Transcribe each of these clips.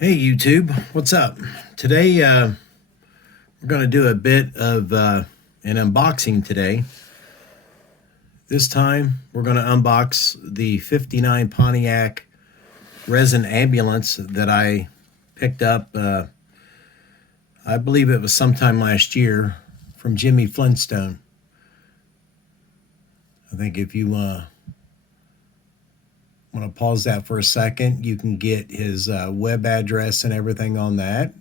Hey YouTube, what's up? Today we're going to do a bit of an unboxing today. This time we're going to unbox the 59 Pontiac resin ambulance that I picked up, I believe it was sometime last year, from Jimmy Flintstone. I think if you want to pause that for a second, you can get his web address and everything on that.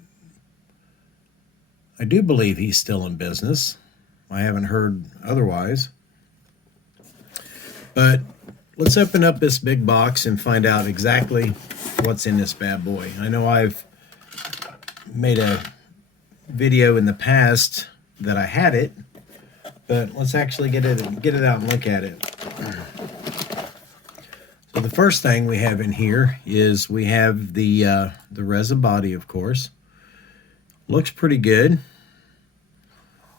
I do believe he's still in business. I haven't heard otherwise. But let's open up this big box and find out exactly what's in this bad boy. I know I've made a video in the past that I had it, but let's actually get it out and look at it. So the first thing we have in here is we have the resin body, of course. Looks pretty good.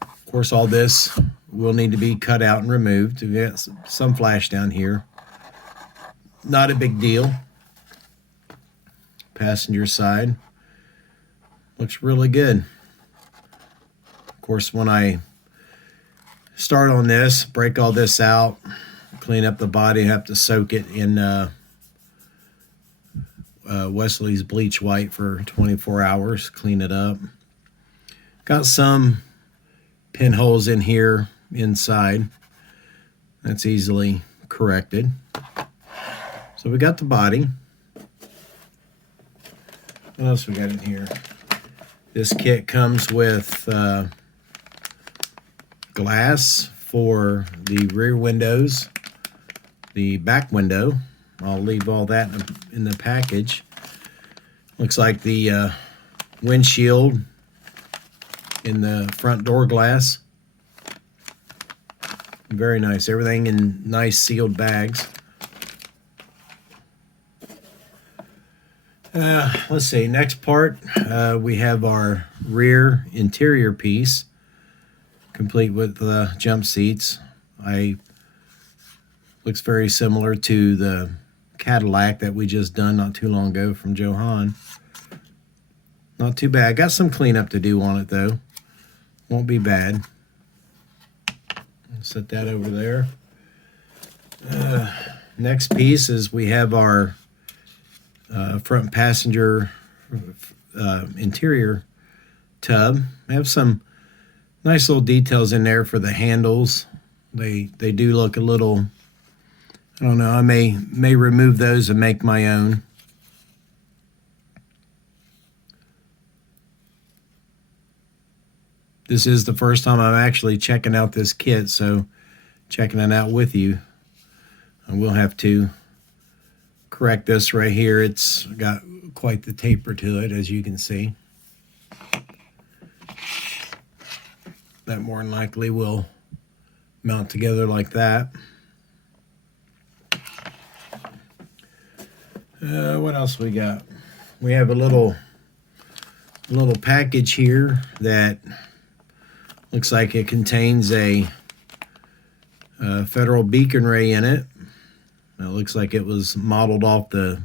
Of course, all this will need to be cut out and removed. We got some flash down here. Not a big deal. Passenger side. Looks really good. Of course, when I start on this, break all this out, clean up the body, have to soak it in Wesley's bleach white for 24 hours, clean it up. Got some pinholes in here inside. That's easily corrected. So we got the body. What else we got in here? This kit comes with glass for the rear windows, the back window. I'll leave all that in the package. Looks like the windshield in the front door glass. Very nice. Everything in nice sealed bags. Let's see. Next part, we have our rear interior piece, complete with the jump seats. Looks very similar to the Cadillac that we just done not too long ago from Johan. Not too bad. Got some cleanup to do on it though. Won't be bad. Set that over there. Next piece is we have our front passenger interior tub. I have some nice little details in there for the handles. They do look a little, I don't know, I may remove those and make my own. This is the first time I'm actually checking out this kit, so checking it out with you. I will have to correct this right here. It's got quite the taper to it, as you can see. That more than likely will mount together like that. What else we got? We have a little package here that looks like it contains a federal beacon ray in it. It looks like it was modeled off the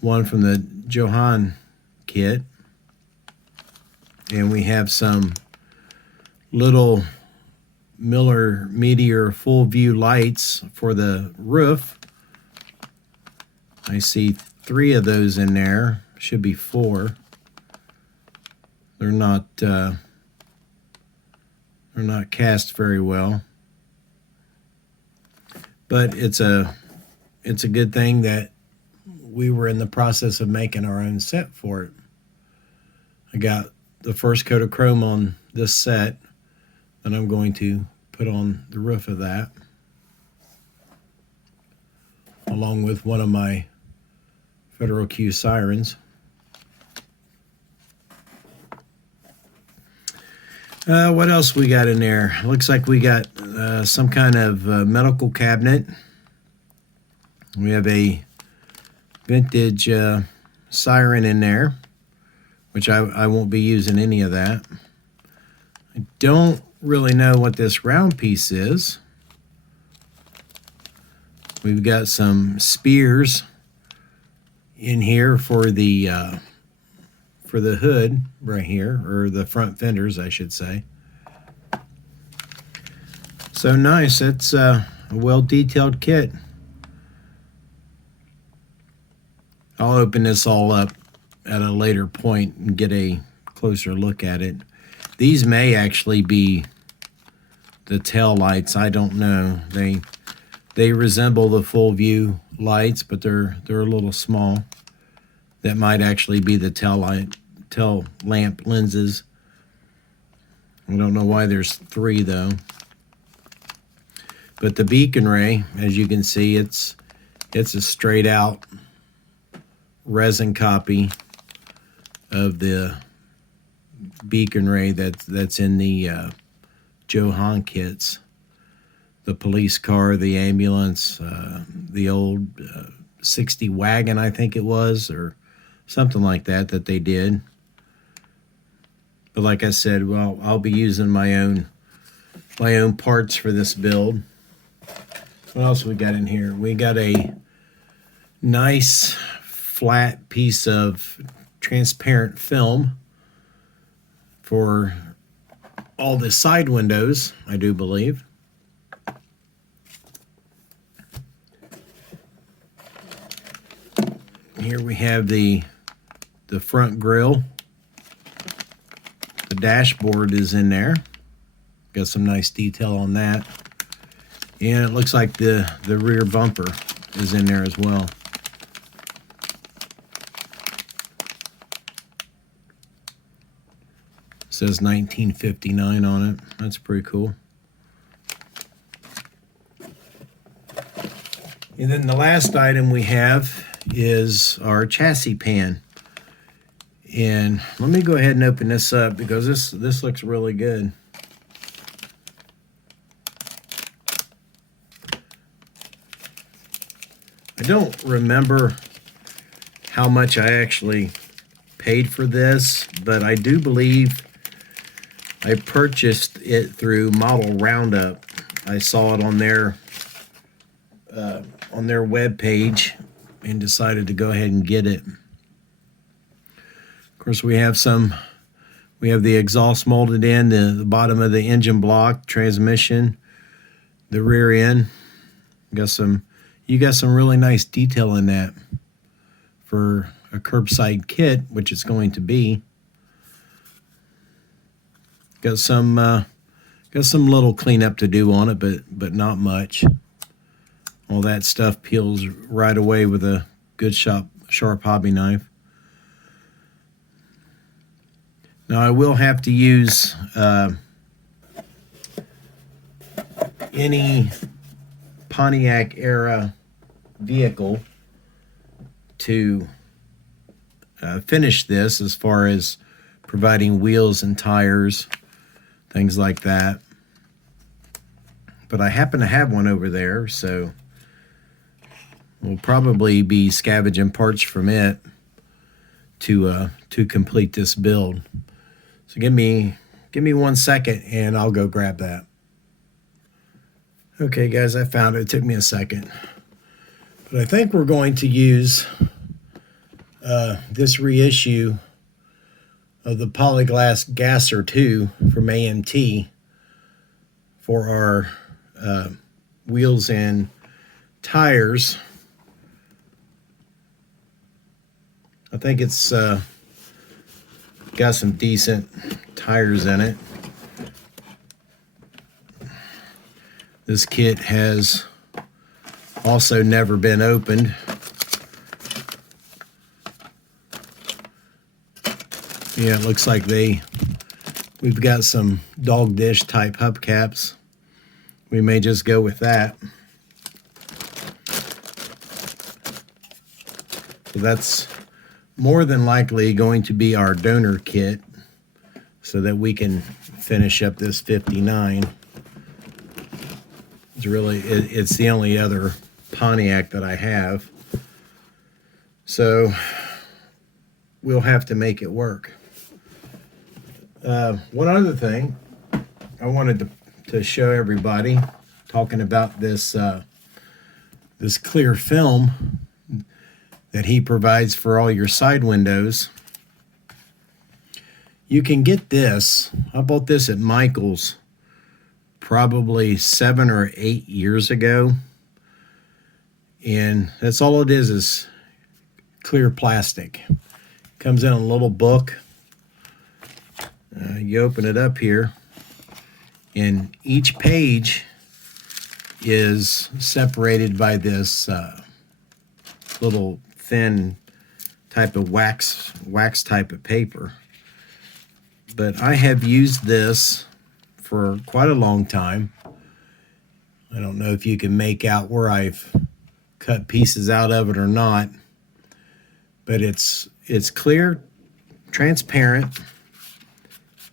one from the Johan kit. And we have some little Miller Meteor full view lights for the roof. I see 3 of those in there. Should be 4. They're not cast very well, but it's a good thing that we were in the process of making our own set for it. I got the first coat of chrome on this set that I'm going to put on the roof of that, along with one of my Federal Q sirens. What else we got in there? Looks like we got some kind of medical cabinet. We have a vintage siren in there, which I won't be using any of that. I don't really know what this round piece is. We've got some spears in here for the for the hood right here, or the front fenders, I should say. So nice. It's a well-detailed kit. I'll open this all up at a later point and get a closer look at it. These may actually be the tail lights. I don't know. They resemble the full view lights, but they're a little small. That might actually be the tail lamp lenses. I don't know why there's 3 though. But the beacon ray, as you can see, it's a straight out resin copy of the beacon ray that's in the Johan kits. The police car, the ambulance, the old 60 wagon, I think it was, or something like that they did. But like I said, well, I'll be using my own parts for this build. What else we got in here? We got a nice flat piece of transparent film for all the side windows, I do believe. Here we have the front grille. The dashboard is in there. Got some nice detail on that. And it looks like the rear bumper is in there as well. It says 1959 on it. That's pretty cool. And then the last item we have is our chassis pan. And let me go ahead and open this up because this looks really good. I don't remember how much I actually paid for this, but I do believe I purchased it through Model Roundup. I saw it on their web page and decided to go ahead and get it. Of course, we have the exhaust molded in, the bottom of the engine block, transmission, the rear end. You got some really nice detail in that for a curbside kit, which it's going to be. Got some little cleanup to do on it, but not much. All that stuff peels right away with a good sharp hobby knife. Now I will have to use any Pontiac era vehicle to finish this, as far as providing wheels and tires, things like that. But I happen to have one over there, so we'll probably be scavenging parts from it to complete this build. So give me 1 second and I'll go grab that. Okay guys, I found it. It took me a second. But I think we're going to use this reissue of the Polyglass Gasser 2 from AMT for our wheels and tires. I think it's got some decent tires in it. This kit has also never been opened. Yeah, it looks like we've got some dog dish type hubcaps. We may just go with that. So that's more than likely going to be our donor kit so that we can finish up this 59. It's the only other Pontiac that I have. So we'll have to make it work. One other thing I wanted to show everybody, talking about this this clear film that he provides for all your side windows. You can get this. I bought this at Michael's probably 7 or 8 years ago. And that's all it is clear plastic. Comes in a little book. You open it up here, and each page is separated by this little thin type of wax type of paper. But I have used this for quite a long time. I don't know if you can make out where I've cut pieces out of it or not, but it's clear, transparent,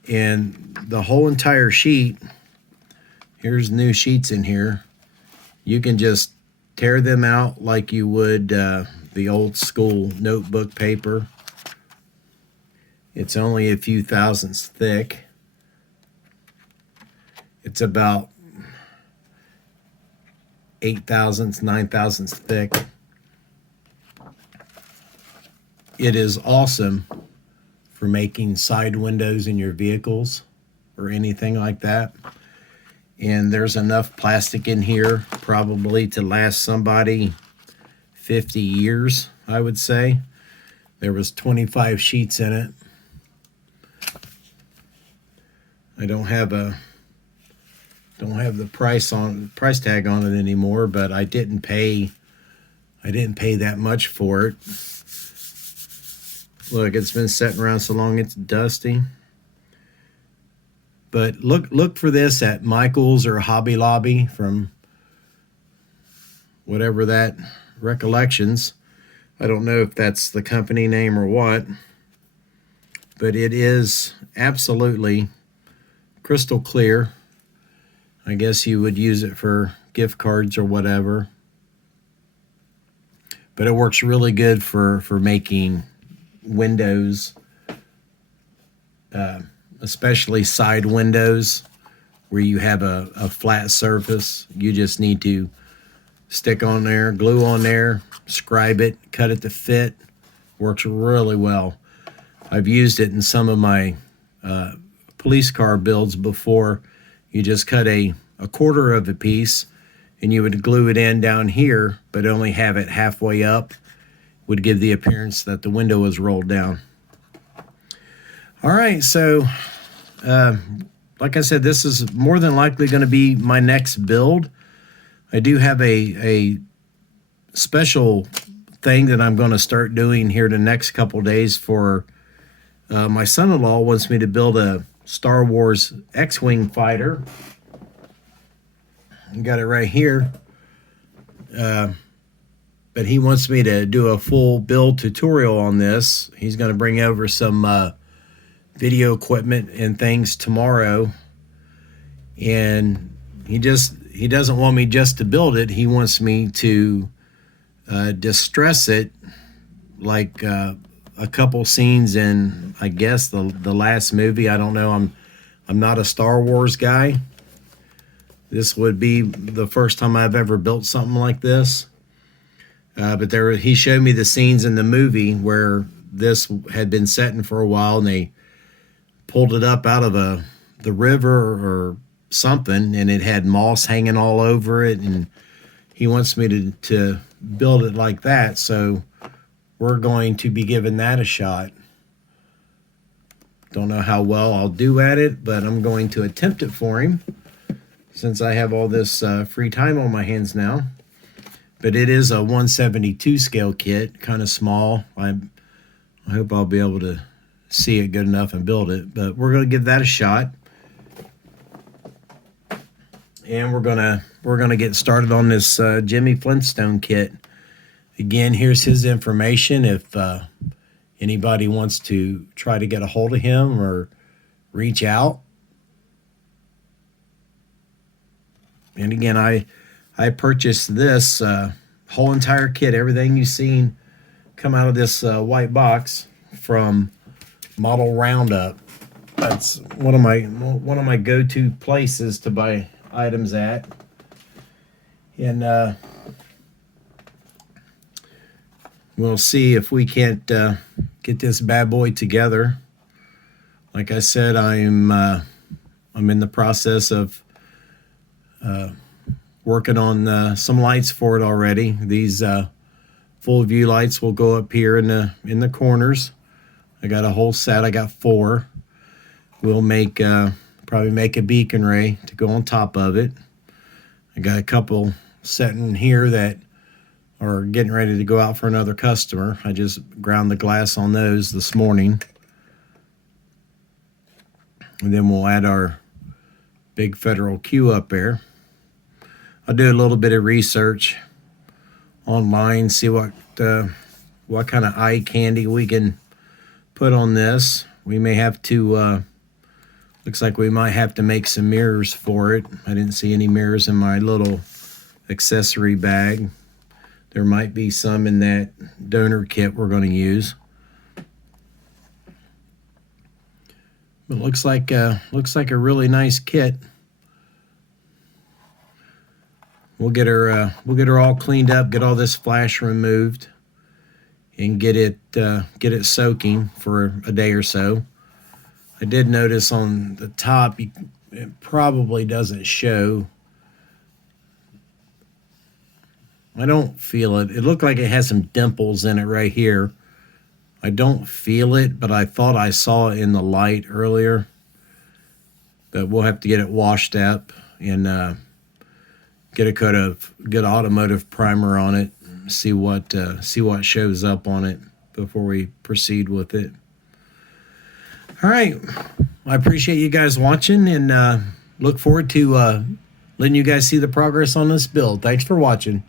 and the whole entire sheet, here's new sheets in here, you can just tear them out like you would the old school notebook paper. It's only a few thousandths thick. It's about 8 thousandths, 9 thousandths thick. It is awesome for making side windows in your vehicles or anything like that. And there's enough plastic in here probably to last somebody 50 years, I would say. There was 25 sheets in it. I don't have the price tag on it anymore, but I didn't pay that much for it. Look, it's been sitting around so long it's dusty. But look for this at Michael's or Hobby Lobby from whatever that Recollections. I don't know if that's the company name or what, but it is absolutely crystal clear. I guess you would use it for gift cards or whatever. But it works really good for making windows, especially side windows where you have a flat surface. You just need to stick on there, glue on there, scribe it, cut it to fit. Works really well. I've used it in some of my police car builds before. You just cut a quarter of a piece and you would glue it in down here, but only have it halfway up. Would give the appearance that the window was rolled down. All right, so like I said, this is more than likely going to be my next build. I do have a special thing that I'm going to start doing here the next couple days for my son-in-law wants me to build a Star Wars X-Wing fighter. I got it right here. But he wants me to do a full build tutorial on this. He's going to bring over some video equipment and things tomorrow. And he doesn't want me just to build it. He wants me to distress it like a couple scenes in, I guess, the last movie. I don't know. I'm not a Star Wars guy. This would be the first time I've ever built something like this. But he showed me the scenes in the movie where this had been setting for a while, and they pulled it up out of the river or something, and it had moss hanging all over it, and he wants me to build it like that. So we're going to be giving that a shot. Don't know how well I'll do at it, but I'm going to attempt it for him since I have all this free time on my hands now. But it is a 172 scale kit, kind of small. I hope I'll be able to see it good enough and build it. But we're going to give that a shot. And we're gonna get started on this Jimmy Flintstone kit. Again, here's his information if anybody wants to try to get a hold of him or reach out. And again, I purchased this whole entire kit, everything you've seen come out of this white box from Model Roundup. That's one of my go-to places to buy items at. And we'll see if we can't get this bad boy together. Like I said, I'm in the process of working on some lights for it already. These full view lights will go up here in the corners. I got a whole set. I got 4. We'll make probably make a beacon ray to go on top of it. I got a couple sitting here that are getting ready to go out for another customer. I just ground the glass on those this morning. And then we'll add our big Federal Q up there. I'll do a little bit of research online, see what kind of eye candy we can put on this. We may have to, looks like we might have to make some mirrors for it. I didn't see any mirrors in my little accessory bag. There might be some in that donor kit we're going to use. But looks like a really nice kit. We'll get her all cleaned up, get all this flash removed, and get it soaking for a day or so. I did notice on the top it probably doesn't show. I don't feel it. It looked like it has some dimples in it right here. I don't feel it, but I thought I saw it in the light earlier. But we'll have to get it washed up and get a coat of good automotive primer on it. See what shows up on it before we proceed with it. All right, I appreciate you guys watching and look forward to letting you guys see the progress on this build. Thanks for watching.